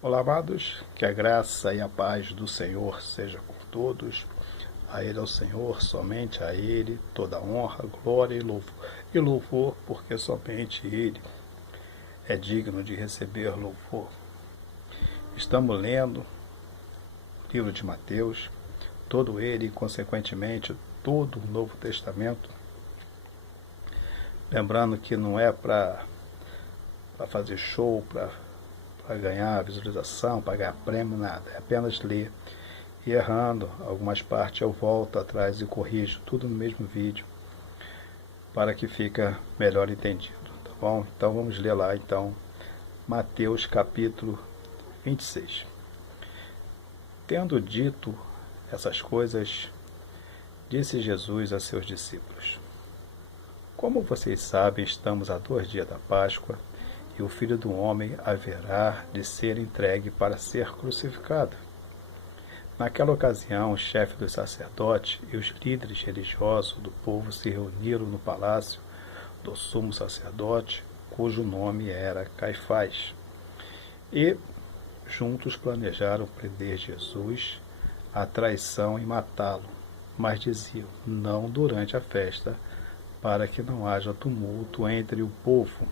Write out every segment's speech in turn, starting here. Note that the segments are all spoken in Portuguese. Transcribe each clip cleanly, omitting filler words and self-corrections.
Olá, amados, que a graça e a paz do Senhor seja com todos. A Ele, ao Senhor, somente a Ele, toda honra, glória e louvor, porque somente Ele é digno de receber louvor. Estamos lendo o livro de Mateus, todo ele e, consequentemente, todo o Novo Testamento. Lembrando que não é para fazer show, para ganhar visualização, para ganhar prêmio, nada. É apenas ler e errando algumas partes eu volto atrás e corrijo tudo no mesmo vídeo para que fica melhor entendido, tá bom? Então vamos ler lá então Mateus capítulo 26. Tendo dito essas coisas, disse Jesus a seus discípulos: Como vocês sabem, estamos a 2 dias da Páscoa, e o Filho do Homem haverá de ser entregue para ser crucificado. Naquela ocasião, o chefe dos sacerdotes e os líderes religiosos do povo se reuniram no palácio do sumo sacerdote, cujo nome era Caifás, e juntos planejaram prender Jesus à traição e matá-lo, mas diziam: não durante a festa, para que não haja tumulto entre o povo.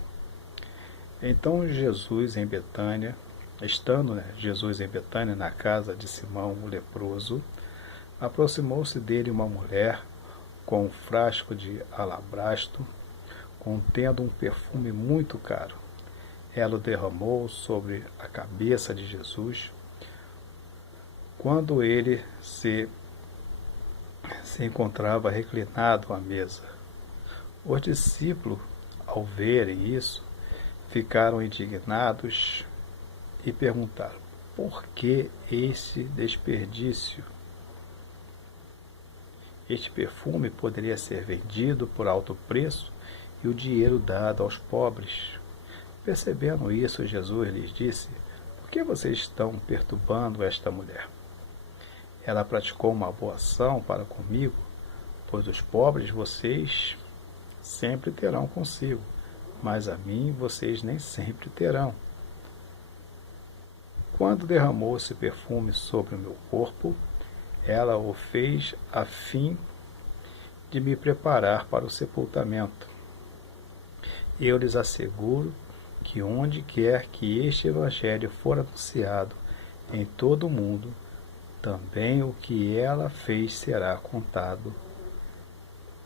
Então Jesus em Betânia, na casa de Simão o leproso, aproximou-se dele uma mulher com um frasco de alabastro, contendo um perfume muito caro. Ela o derramou sobre a cabeça de Jesus, quando ele se encontrava reclinado à mesa. Os discípulos, ao verem isso, ficaram indignados e perguntaram: por que esse desperdício? Este perfume poderia ser vendido por alto preço e o dinheiro dado aos pobres. Percebendo isso, Jesus lhes disse: por que vocês estão perturbando esta mulher? Ela praticou uma boa ação para comigo, pois os pobres vocês sempre terão consigo, mas a mim vocês nem sempre terão. Quando derramou esse perfume sobre o meu corpo, ela o fez a fim de me preparar para o sepultamento. Eu lhes asseguro que onde quer que este evangelho for anunciado em todo o mundo, também o que ela fez será contado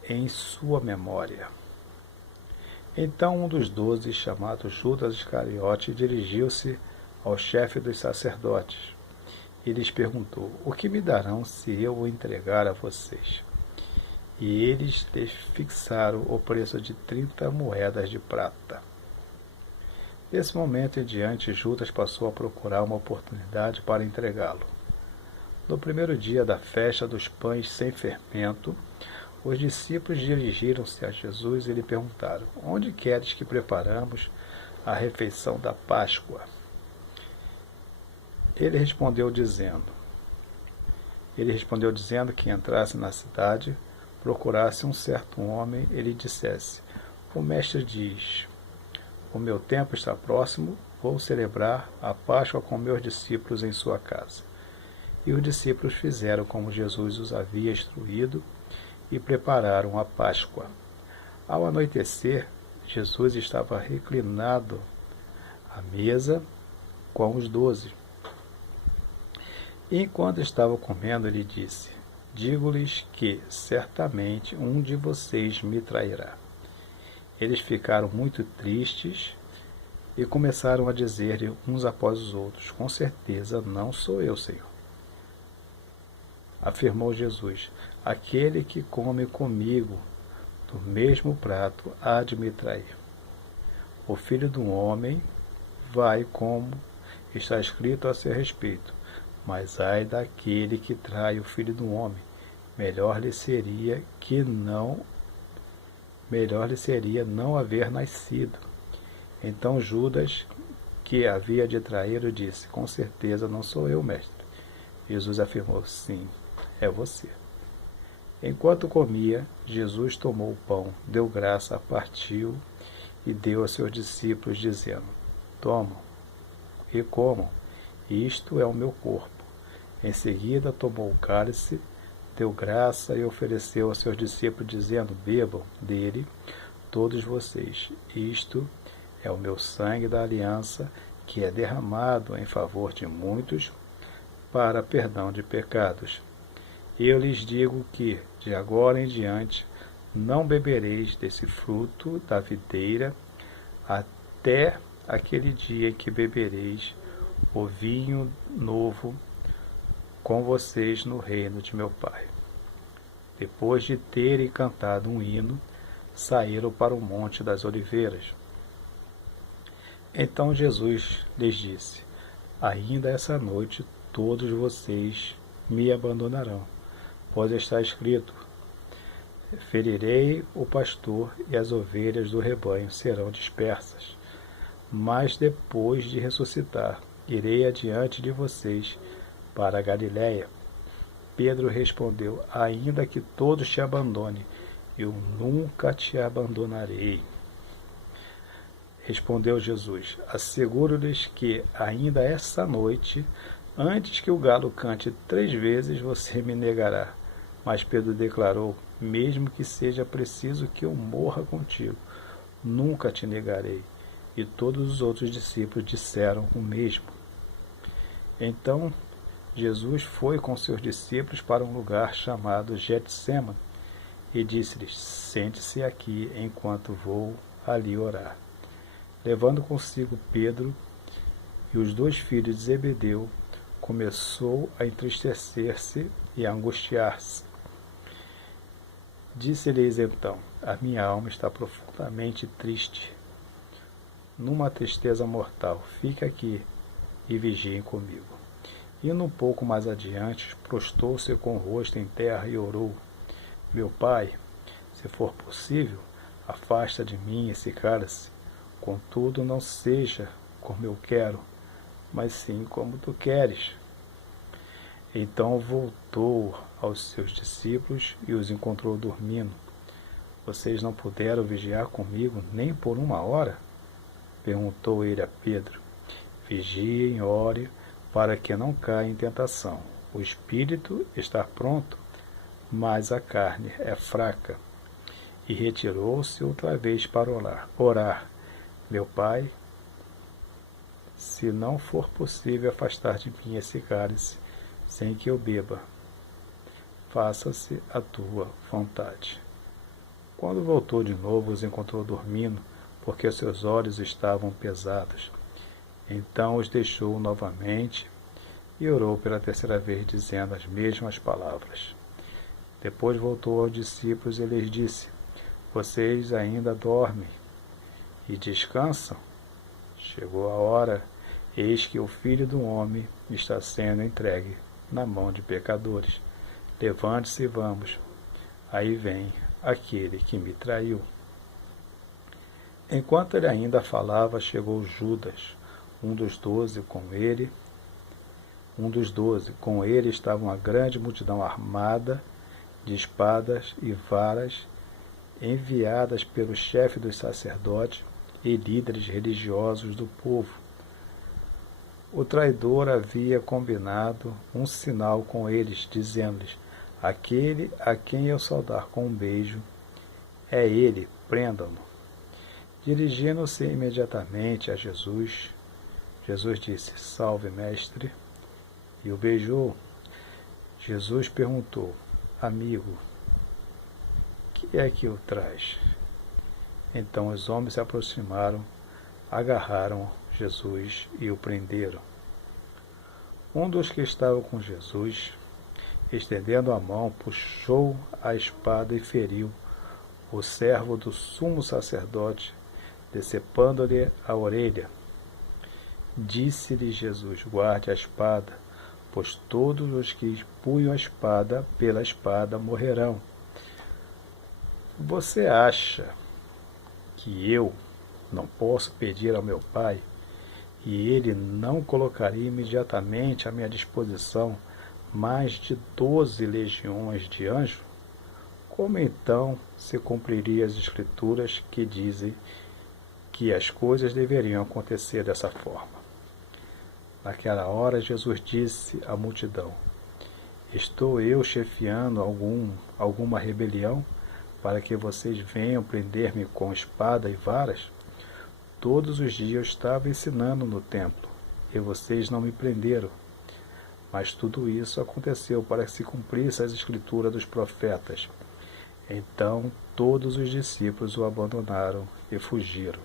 em sua memória. Então um dos 12, chamado Judas Iscariote, dirigiu-se ao chefe dos sacerdotes e lhes perguntou: o que me darão se eu o entregar a vocês? E eles lhes fixaram o preço de 30 moedas de prata. Desse momento em diante, Judas passou a procurar uma oportunidade para entregá-lo. No primeiro dia da festa dos pães sem fermento, os discípulos dirigiram-se a Jesus e lhe perguntaram: onde queres que preparamos a refeição da Páscoa? Ele respondeu dizendo que entrasse na cidade, procurasse um certo homem e lhe dissesse: o mestre diz: o meu tempo está próximo, vou celebrar a Páscoa com meus discípulos em sua casa. E os discípulos fizeram como Jesus os havia instruído e prepararam a Páscoa. Ao anoitecer, Jesus estava reclinado à mesa com os 12. E enquanto estavam comendo, ele disse: digo-lhes que certamente um de vocês me trairá. Eles ficaram muito tristes e começaram a dizer uns após os outros: com certeza não sou eu, Senhor. Afirmou Jesus: aquele que come comigo do mesmo prato há de me trair. O Filho do Homem vai como está escrito a seu respeito, mas ai daquele que trai o Filho do Homem. Melhor lhe seria não haver nascido. Então Judas, que havia de traí-lo, disse: com certeza não sou eu, mestre. Jesus afirmou: sim, é você. Enquanto comia, Jesus tomou o pão, deu graça, partiu e deu a seus discípulos, dizendo: tomam e comam, Isto é o meu corpo. Em seguida tomou o cálice, deu graça e ofereceu aos seus discípulos, dizendo: bebam dele todos vocês. Isto é o meu sangue da aliança, que é derramado em favor de muitos para perdão de pecados. Eu lhes digo que, de agora em diante, não bebereis desse fruto da videira até aquele dia em que bebereis o vinho novo com vocês no reino de meu Pai. Depois de terem cantado um hino, saíram para o Monte das Oliveiras. Então Jesus lhes disse: ainda essa noite todos vocês me abandonarão, pois está escrito: ferirei o pastor e as ovelhas do rebanho serão dispersas. Mas depois de ressuscitar, irei adiante de vocês para a Galiléia. Pedro respondeu: ainda que todos te abandonem, eu nunca te abandonarei. Respondeu Jesus: asseguro-lhes que ainda esta noite, antes que o galo cante 3 vezes, você me negará. Mas Pedro declarou: mesmo que seja preciso que eu morra contigo, nunca te negarei. E todos os outros discípulos disseram o mesmo. Então Jesus foi com seus discípulos para um lugar chamado Getsêmani e disse-lhes: sente-se aqui enquanto vou ali orar. Levando consigo Pedro e os 2 filhos de Zebedeu, começou a entristecer-se e a angustiar-se. Disse-lhes então: a minha alma está profundamente triste, numa tristeza mortal. Fique aqui e vigiem comigo. Indo um pouco mais adiante, prostou-se com o rosto em terra e orou: meu Pai, se for possível, afasta de mim esse cálice. Contudo, não seja como eu quero, mas sim como tu queres. Então voltou aos seus discípulos e os encontrou dormindo. Vocês não puderam vigiar comigo nem por 1 hora? Perguntou ele a Pedro. Vigiem e ore para que não caia em tentação. O espírito está pronto, mas a carne é fraca. E retirou-se outra vez para orar. Meu Pai, se não for possível afastar de mim esse cálice, sem que eu beba, faça-se a tua vontade. Quando voltou de novo, os encontrou dormindo, porque seus olhos estavam pesados. Então os deixou novamente e orou pela 3ª vez, dizendo as mesmas palavras. Depois voltou aos discípulos e lhes disse: vocês ainda dormem e descansam? Chegou a hora, eis que o Filho do Homem está sendo entregue na mão de pecadores. Levante-se e vamos. Aí vem aquele que me traiu. Enquanto ele ainda falava, chegou Judas, um dos 12, com ele. Com ele estava uma grande multidão armada de espadas e varas, enviadas pelo chefe dos sacerdotes e líderes religiosos do povo. O traidor havia combinado um sinal com eles, dizendo-lhes: aquele a quem eu saudar com um beijo, é ele, prendam-no. Dirigindo-se imediatamente a Jesus, Jesus disse: salve, mestre, e o beijou. Jesus perguntou: amigo, que é que o traz? Então os homens se aproximaram, agarraram Jesus e o prenderam. Um dos que estavam com Jesus, estendendo a mão, puxou a espada e feriu o servo do sumo sacerdote, decepando-lhe a orelha. Disse-lhe Jesus: guarde a espada, pois todos os que empunham a espada pela espada morrerão. Você acha que eu não posso pedir ao meu Pai, e ele não colocaria imediatamente à minha disposição mais de 12 legiões de anjos? Como então se cumpriria as Escrituras que dizem que as coisas deveriam acontecer dessa forma? Naquela hora, Jesus disse à multidão: Estou eu chefiando alguma rebelião para que vocês venham prender-me com espada e varas? Todos os dias eu estava ensinando no templo, e vocês não me prenderam. Mas tudo isso aconteceu para que se cumprisse as escrituras dos profetas. Então todos os discípulos o abandonaram e fugiram.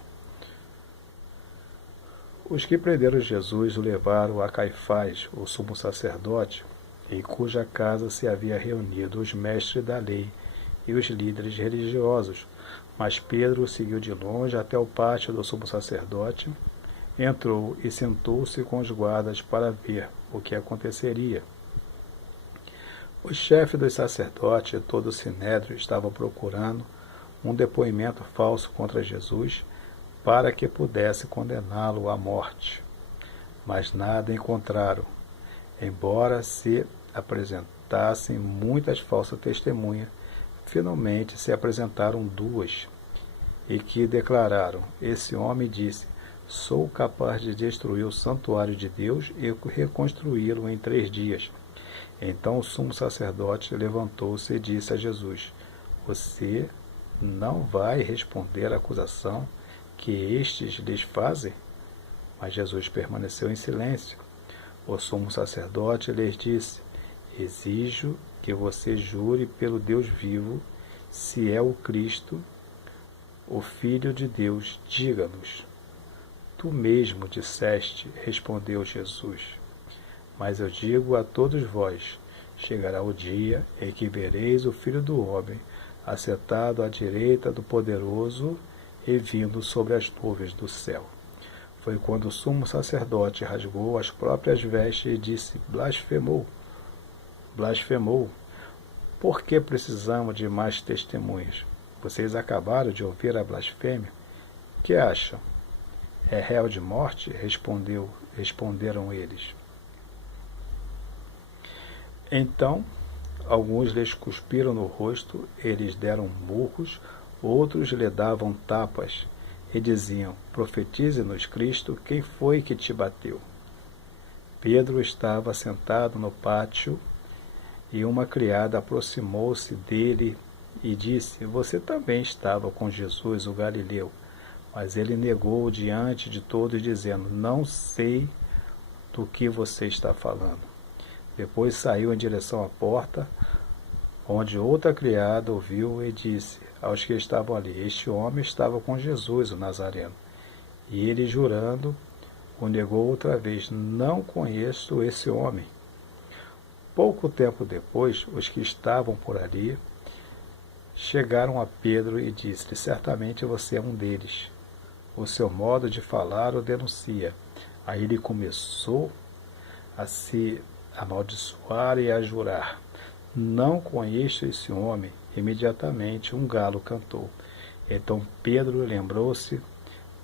Os que prenderam Jesus o levaram a Caifás, o sumo sacerdote, em cuja casa se havia reunido os mestres da lei e os líderes religiosos. Mas Pedro o seguiu de longe até o pátio do sumo sacerdote, entrou e sentou-se com os guardas para ver o que aconteceria. O chefe dos sacerdotes e todo o sinédrio estavam procurando um depoimento falso contra Jesus para que pudesse condená-lo à morte. Mas nada encontraram, embora se apresentassem muitas falsas testemunhas. Finalmente se apresentaram duas, e que declararam: Esse homem disse: Sou capaz de destruir o santuário de Deus e reconstruí-lo em 3 dias. Então o sumo sacerdote levantou-se e disse a Jesus: Você não vai responder à acusação que estes lhes fazem? Mas Jesus permaneceu em silêncio. O sumo sacerdote lhes disse: Exijo que você jure pelo Deus vivo, se é o Cristo, o Filho de Deus. Diga-nos. Tu mesmo disseste, respondeu Jesus. Mas eu digo a todos vós: chegará o dia em que vereis o Filho do Homem assentado à direita do Poderoso e vindo sobre as nuvens do céu. Foi quando o sumo sacerdote rasgou as próprias vestes e disse: Blasfemou! Blasfemou! Por que precisamos de mais testemunhas? Vocês acabaram de ouvir a blasfêmia? Que acham? É réu de morte? Responderam eles. Então, alguns lhes cuspiram no rosto, eles deram murros, outros lhe davam tapas e diziam: Profetize-nos, Cristo, quem foi que te bateu? Pedro estava sentado no pátio e uma criada aproximou-se dele e disse: Você também estava com Jesus, o Galileu. Mas ele negou diante de todos, dizendo: Não sei do que você está falando. Depois saiu em direção à porta, onde outra criada ouviu e disse aos que estavam ali: Este homem estava com Jesus, o Nazareno. E ele, jurando, o negou outra vez: Não conheço esse homem. Pouco tempo depois, os que estavam por ali chegaram a Pedro e disse-lhe: Certamente você é um deles. O seu modo de falar o denuncia. Aí ele começou a se amaldiçoar e a jurar: Não conheço esse homem. Imediatamente um galo cantou. Então Pedro lembrou-se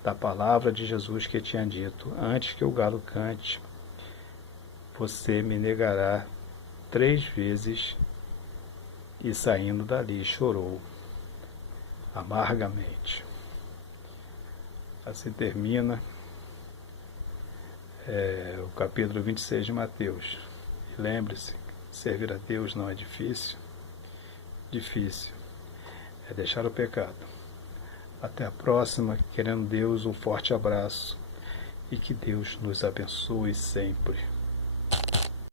da palavra de Jesus que tinha dito: Antes que o galo cante, você me negará 3 vezes. E saindo dali chorou amargamente. Assim termina o capítulo 26 de Mateus. E lembre-se, servir a Deus não é difícil. Difícil é deixar o pecado. Até a próxima, querendo Deus, um forte abraço e que Deus nos abençoe sempre.